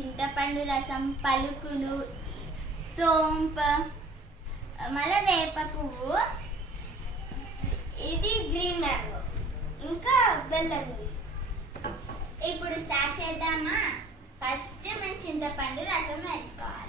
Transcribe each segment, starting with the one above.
చింతపండు రసం పలుకులు సోంప మళ్ళీ వేప పువ్వు. ఇది గ్రీన్ మ్యాంగో. ఇంకా బెల్లం ఇప్పుడు స్టార్ట్ చేద్దామా? ఫస్ట్ మనం చింతపండు రసం వేసుకోవాలి.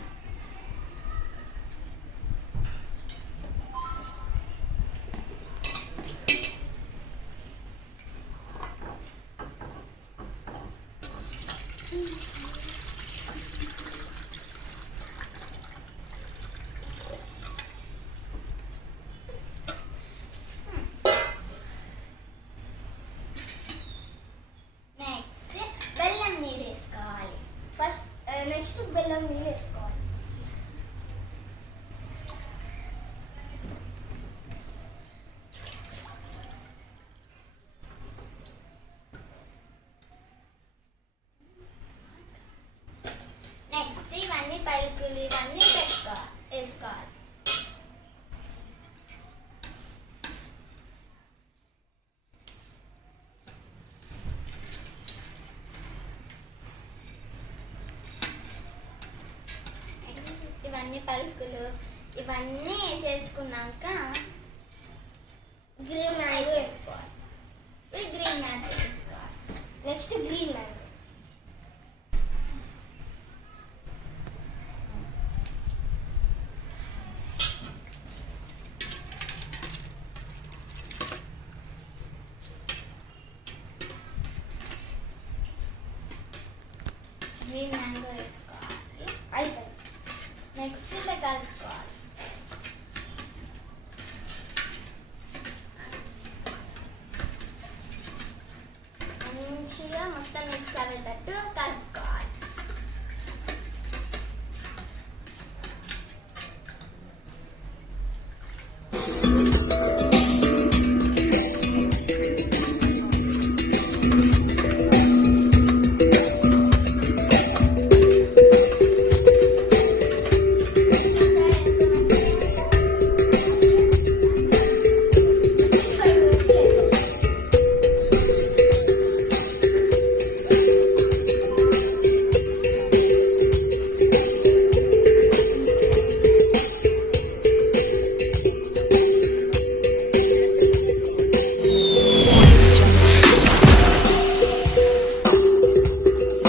నెక్స్ట్ బెల్లం నీరు వేసుకోవాలి ఫస్ట్ నెక్స్ట్ బెల్లం నీళ్ళు వేసుకోవాలి. నెక్స్ట్ ఇవన్నీ పలుకులు ఇవన్నీ పెట్టుకోవాలి వేసుకోవాలి. ఇవన్నీ పలుకులు ఇవన్నీ వేసేసుకున్నాక గ్రీన్ మ్యాంగో వేసుకోవాలి. ఇప్పుడు గ్రీన్ మ్యాట్ వేసుకోవాలి. Next green mango green mango వేసుకోవాలి అయిపోయింది నెక్స్ట్ ఇలా కలుపుకోవాలి మంచిగా మొత్తం మిక్స్ అయ్యేటట్టు